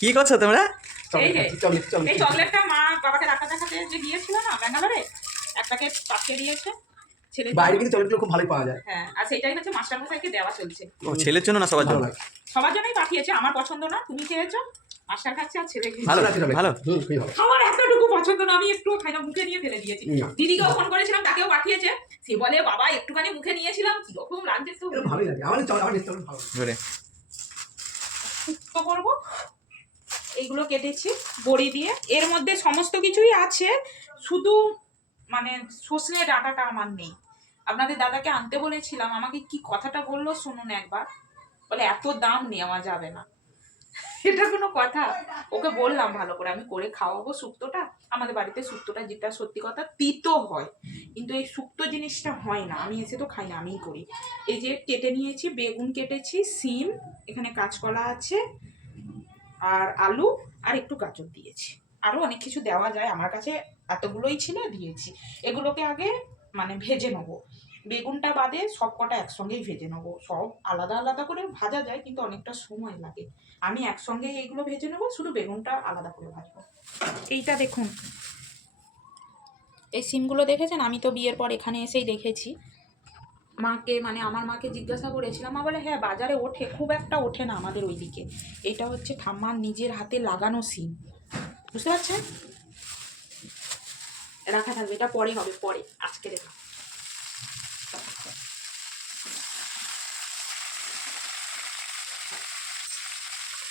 কি করছ তোমরা? এই চকলেটটা মা বাবাকে ডাক্তার দেখাতে যে দিয়েছিল না ব্যাঙ্গালোরে? একটাকে পাঠিয়ে দিয়েছে। ছেলে বাইরে কিন্তু চকলেটগুলো খুব ভালোই পাওয়া যায়। হ্যাঁ আর সেটাই হচ্ছে দেওয়া চলছে। ও ছেলের জন্য না সবার জন্য? সবার জন্যই পাঠিয়েছে আমার পছন্দ না তুমি খেয়েছো? মাস্টার খাচ্ছে আর ভালো ভালো। এতটুকু পছন্দ না আমি একটু খাই না মুখে নিয়ে ফেলে দিয়েছি। দিদিকেও ফোন করেছিলাম তাকেও পাঠিয়েছে। সে বলে বাবা একটুখানি মুখে নিয়েছিলাম কীরকম লাগছে তো? ভালোই লাগে। আমার চকলেট আমার ভালো জোরে করব। এইগুলো কেটেছি বড়ি দিয়ে। এর মধ্যে সমস্ত কিছুই আছে শুধু মানে সর্ষে ডাটাটা আমার নেই। আপনাদের দাদাকে আনতে বলেছিলাম আমাকে কি কথাটা বলল শুনুন একবার। বলে এত দাম নেওয়া যাবে না। এটা কোনো কথা। ওকে বললাম ভালো করে, আমি করে খাওয়াবো শুক্তোটা আমাদের বাড়িতে শুক্তোটা যেটা সত্যি কথা তিতো হয়। কিন্তু এই শুক্তো জিনিসটা হয় না। আমি এসে তো খাই না, আমিই করি। এই যে কেটে নিয়েছি, বেগুন কেটেছি, সিম, এখানে কাঁচকলা আছে, আর আলু, আর একটু গাজর দিয়েছি। আরও অনেক কিছু দেওয়া যায়। আমার কাছে এতগুলোই ছিল, দিয়েছি। এগুলোকে আগে মানে ভেজে নেব। বেগুনটা বাদে সব কটা একসঙ্গেই ভেজে নেব। সব আলাদা আলাদা করে ভাজা যায়, কিন্তু অনেকটা সময় লাগে। আমি একসঙ্গে এইগুলো ভেজে নেব, শুধু বেগুনটা আলাদা করে ভাজবো। এইটা দেখুন। এই সিমগুলো দেখেছেন? আমি তো বিয়ের পর এখানে এসেই দেখেছি। মাকে মানে আমার মাকে জিজ্ঞাসা করেছিলাম বলে হ্যাঁ বাজারে ওঠে, খুব একটা ওঠে না আমাদের ওইদিকে। এটা হচ্ছে ঠাম্মার নিজের হাতে লাগানো সিম। বুঝতে পারছেন? রাখা থাকবে, এটা পরে হবে, পরে, আজকে দেখা।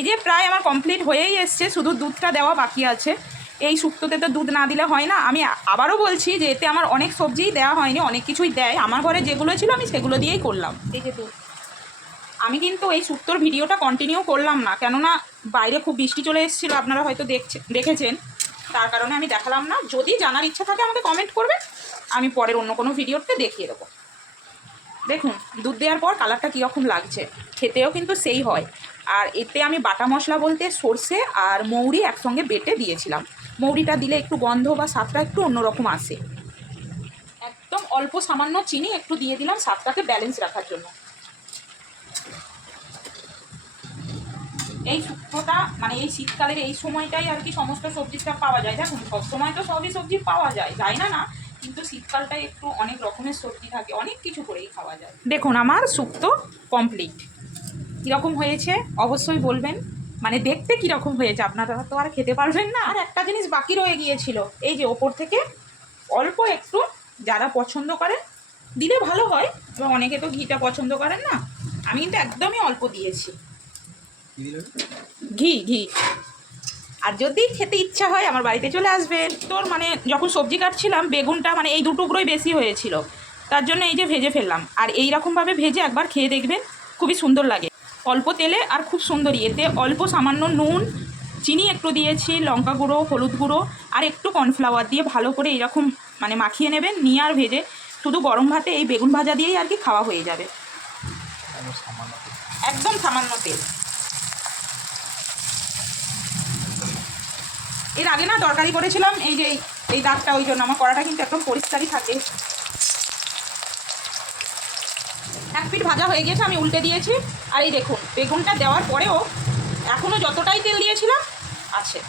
এই যে প্রায় আমার কমপ্লিট হয়েই এসছে শুধু দুধটা দেওয়া বাকি আছে। এই শুক্তোতে তো দুধ না দিলে হয় না। আমি আবারও বলছি যে এতে আমার অনেক সবজিই দেওয়া হয়নি অনেক কিছুই দেয়। আমার ঘরে যেগুলো ছিল আমি সেগুলো দিয়েই করলাম। এই যে দুধ। আমি কিন্তু এই শুক্তোর ভিডিওটা কন্টিনিউ করলাম না কেননা বাইরে খুব বৃষ্টি চলে এসেছিল আপনারা হয়তো দেখছে দেখেছেন। তার কারণে আমি দেখালাম না। যদি জানার ইচ্ছা থাকে আমাকে কমেন্ট করবেন আমি পরের অন্য কোনো ভিডিওতে দেখিয়ে দেবো। দেখুন, দুধ দেওয়ার পর কালারটা কীরকম লাগছে, খেতেও কিন্তু সেই হয়। আর এতে আমি বাটা মশলা বলতে সর্ষে আর মৌরি একসঙ্গে বেটে দিয়েছিলাম। মৌরিটা দিলে একটু গন্ধ বা স্বাদটা একটু অন্যরকম আসে। একদম অল্প সামান্য চিনি একটু দিয়ে দিলাম স্বাদটাকে ব্যালেন্স রাখার জন্য। এই শুক্তোটা মানে এই শীতকালের এই সময়টাই আর কি সমস্ত সবজিটা পাওয়া যায়। দেখুন, সব সময় তো সবই সবজি পাওয়া যায় যায় না না? কিন্তু শীতকালটায় একটু অনেক রকমের সবজি থাকে অনেক কিছু করেই খাওয়া যায়। দেখুন আমার শুক্তো কমপ্লিট কীরকম হয়েছে? অবশ্যই বলবেন। মানে দেখতে কীরকম হয়েছে? আপনারা তো আর খেতে পারবেন না। আর একটা জিনিস বাকি রয়ে গিয়েছিল। এই যে ওপর থেকে অল্প একটু যারা পছন্দ করেন দিলে ভালো হয়। এবং অনেকে তো ঘিটা পছন্দ করেন না। আমি কিন্তু একদমই অল্প দিয়েছি। ঘি ঘি। আর যদি খেতে ইচ্ছা হয়, আমার বাড়িতে চলে আসবেন। তোর মানে যখন সবজি কাটছিলাম, বেগুনটা মানে এই দুটুকরোই বেশি হয়েছিল। তার জন্য এই যে ভেজে ফেললাম। আর এই রকমভাবে ভেজে একবার খেয়ে দেখবেন, খুবই সুন্দর লাগে। অল্প তেলে আর খুব সুন্দরই এতে অল্প সামান্য নুন, চিনি একটু দিয়েছি, লঙ্কা গুঁড়ো, হলুদ গুঁড়ো, আর একটু কর্নফ্লাওয়ার দিয়ে ভালো করে এইরকম মানে মাখিয়ে নেবেন, নিয়ে আর ভেজে। শুধু গরম ভাতে এই বেগুন ভাজা দিয়েই আর কি খাওয়া হয়ে যাবে। একদম সামান্য তেল। এর আগে না তরকারি করেছিলাম, এই যে এই- দাগটা ওই জন্য, আমার কড়াটা কিন্তু একদম পরিষ্কারই থাকে। এক পিঠ ভাজা হয়ে গেছে আমি উল্টে দিয়েছি। আর এই দেখুন, বেগুনটা দেওয়ার পরেও এখনও যতটাই তেল দিয়েছিলাম, আছে।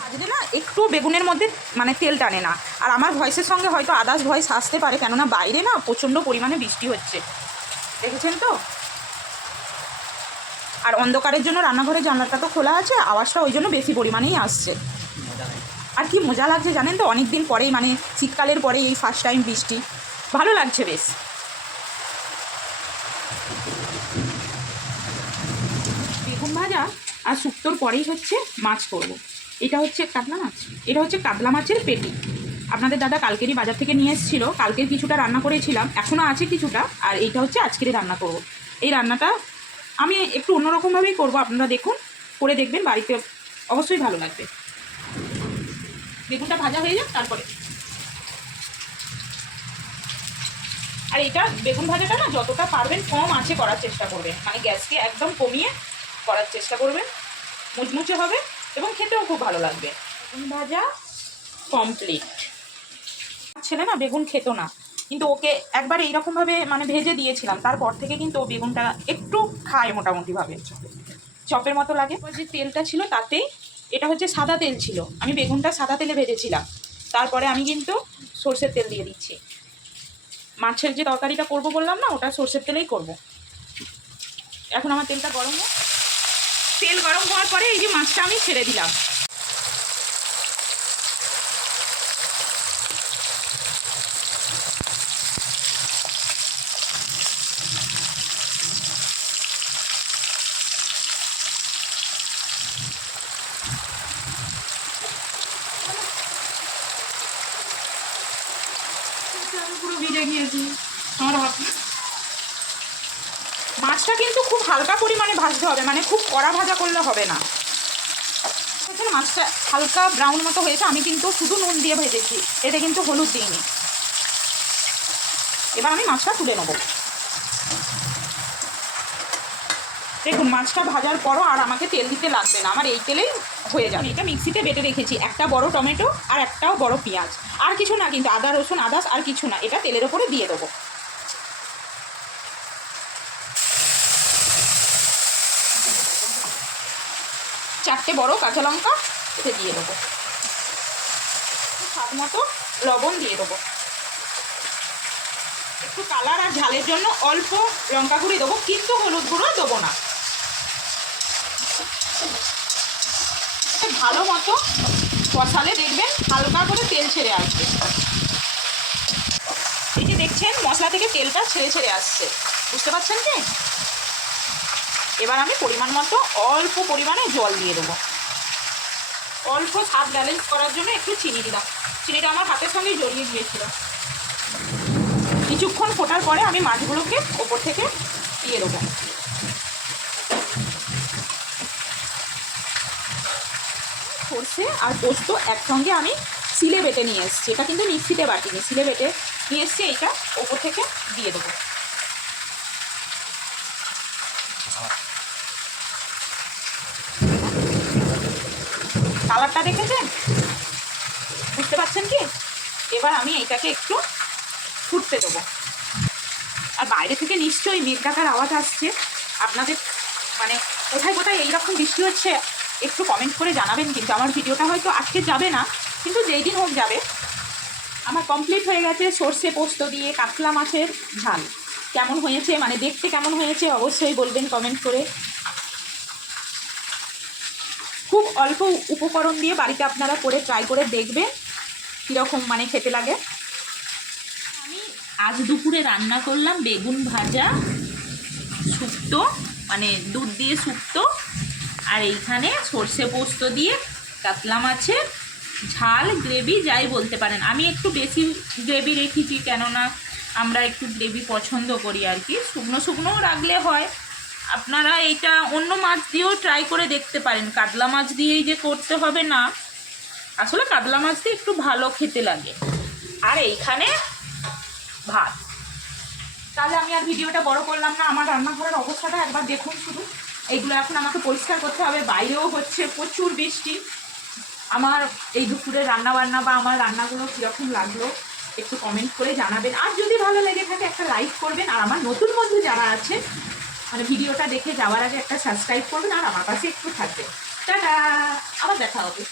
ভাজলে না একটু বেগুনের মধ্যে মানে তেল টানে না। আর আমার ভয়েসের সঙ্গে হয়তো আদার্স ভয়েস আসতে পারে, কেননা বাইরে না প্রচণ্ড পরিমাণে বৃষ্টি হচ্ছে। দেখেছেন তো? আর অন্ধকারের জন্য রান্নাঘরের জানলাটা তো খোলা আছে, আওয়াজটা ওই জন্য বেশি পরিমাণেই আসছে। আর কি মজা লাগছে জানেন তো অনেক দিন পরেই মানে শীতকালের পরে এই ফার্স্ট টাইম বৃষ্টি। ভালো লাগছে বেশ। বেগুন ভাজা আর শুক্তোর পরেই হচ্ছে মাছ করব। এটা হচ্ছে কাতলা মাছ। এটা হচ্ছে কাতলা মাছের পেটি। আপনাদের দাদা কালকেরই বাজার থেকে নিয়ে এসেছিল, কালকের কিছুটা রান্না করেছিলাম এখনও আছে কিছুটা, আর এইটা হচ্ছে আজকেরই রান্না করব। এই রান্নাটা আমি একটু অন্যরকমভাবেই করব, আপনারা দেখুন, করে দেখবেন, বাড়িতে অবশ্যই ভালো লাগবে। বেগুনটা ভাজা হয়ে যাক, তারপরে। আর এটা বেগুন ভাজাটা না, যতটা পারবেন কম আছে করার চেষ্টা করবেন। মানে গ্যাসকে একদম কমিয়ে করার চেষ্টা করবেন। মুচমুচে হবে এবং খেতেও খুব ভালো লাগবে। বেগুন ভাজা কমপ্লিট ছেলে না, বেগুন খেতো না। কিন্তু ওকে একবার এইরকমভাবে মানে ভেজে দিয়েছিলাম। তারপর থেকে কিন্তু ও বেগুনটা একটু খায় মোটামুটিভাবে। চপের মতো লাগে। যে তেলটা ছিল তাতেই এটা হচ্ছে সাদা তেল ছিল। আমি বেগুনটা সাদা তেলে ভেজেছিলাম। তারপরে আমি কিন্তু সর্ষের তেল দিয়ে দিচ্ছি। মাছের যে তরকারিটা করব বললাম না, ওটা সর্ষের তেলেই করব। এখন আমার তেলটা গরম হোক। তেল গরম হওয়ার পরে এই যে মাছটা আমি ছেড়ে দিলাম। আমি পুরো গিয়েছি। আমার মাছটা কিন্তু খুব হালকা পরিমাণে ভাজতে হবে মানে খুব কড়া ভাজা করলে হবে না। দেখুন মাছটা হালকা ব্রাউন মতো হয়েছে, আমি কিন্তু শুধু নুন দিয়ে ভেজেছি, এতে কিন্তু হলুদ দিইনি। এবার আমি মাছটা তুলে নেব। দেখুন, মাছটা ভাজার পরও আর আমাকে তেল দিতে লাগবে না। আমার এই তেলেই হয়ে যাবে। এটা মিক্সিতে বেটে রেখেছি। একটা বড় টমেটো আর একটাও বড় পেঁয়াজ। আর কিছু না, কিন্তু আদা, রসুন, আদাস আর কিছু না। এটা তেলের ওপরে দিয়ে দেবো। চারটে বড় কাঁচা লঙ্কা এতে দিয়ে দেবো। স্বাদ মতো লবণ দিয়ে দেবো। একটু কালার আর ঝালের জন্য অল্প লঙ্কা গুঁড়ি দেবো, কিন্তু হলুদ গুঁড়ো দেবো না। ভালো মতো কষালে দেখবেন হালকা করে তেল ছেড়ে আসবে। এই যে দেখছেন, মশলা থেকে তেলটা ছেড়ে ছেড়ে আসছে। বুঝতে পারছেন কি? এবার আমি পরিমাণ মতো অল্প পরিমাণে জল দিয়ে দেবো। অল্প স্বাদ ব্যালেন্স করার জন্য একটু চিনি দিলাম। চিনিটা আমার হাতের সঙ্গে জড়িয়ে দিয়েছিল কিছুক্ষণ ফোটার পরে আমি মাছগুলোকে ওপর থেকে দিয়ে দেবো। সর্ষে আর পোস্ত একসঙ্গে আমি সিলে বেটে নিয়ে এসেছি। এটা কিন্তু মিক্সিতে বাটিনি সিলে বেটে নিয়ে এসেছি, এইটা ওপর থেকে দিয়ে দেবো। কালারটা দেখেছেন? বুঝতে পারছেন কি? এবার আমি এইটাকে একটু ফুটতে দেবো। আর বাইরে থেকে নিশ্চয়ই মেঘডাকার আওয়াজ আসছে। আপনাদের মানে কোথায় কোথায় এইরকম বৃষ্টি হচ্ছে একটু কমেন্ট করে জানাবেন কিন্তু। আমার ভিডিওটা হয়তো আজকে যাবে না, কিন্তু যেই দিন হোক যাবে। আমার কমপ্লিট হয়ে গেছে সর্ষে পোস্ত দিয়ে কাতলা মাছের ঝাল। কেমন হয়েছে মানে দেখতে কেমন হয়েছে অবশ্যই বলবেন কমেন্ট করে। খুব অল্প উপকরণ দিয়ে বাড়িতে আপনারা করে ট্রাই করে দেখবেন কীরকম মানে খেতে লাগে। আমি আজ দুপুরে রান্না করলাম বেগুন ভাজা, শুক্তো মানে দুধ দিয়ে শুক্তো। আর এইখানে সর্ষে পোস্ত দিয়ে কাতলা মাছের ঝাল, গ্রেভি যাই বলতে পারেন। আমি একটু বেশি গ্রেভি রেখেছি কেননা আমরা একটু গ্রেভি পছন্দ করি আর কি। শুকনো শুকনোও রাখলে হয়। আপনারা এটা অন্য মাছ দিয়েও ট্রাই করে দেখতে পারেন। কাতলা মাছ দিয়েই যে করতে হবে না, আসলে কাতলা মাছ দিয়ে একটু ভালো খেতে লাগে। আর এইখানে ভাত। তাহলে আমি আর ভিডিওটা বড় করলাম না। আমার রান্নাঘরের অবস্থাটা একবার দেখুন শুধু। এইগুলো এখন আমাকে পরিষ্কার করতে হবে, বাইরেও হচ্ছে প্রচুর বৃষ্টি। আমার এই দুপুরে রান্না বান্না বা আমার রান্নাগুলো কীরকম লাগল একটু কমেন্ট করে জানাবেন। আর যদি ভালো লেগে থাকে একটা লাইক করবেন, আর আমার নতুন বন্ধু যারা আছে মানে ভিডিওটা দেখে যাওয়ার আগে একটা সাবস্ক্রাইব করবেন, আর আমার পাশে একটু থাকবে টাটা! আবার দেখা হবে।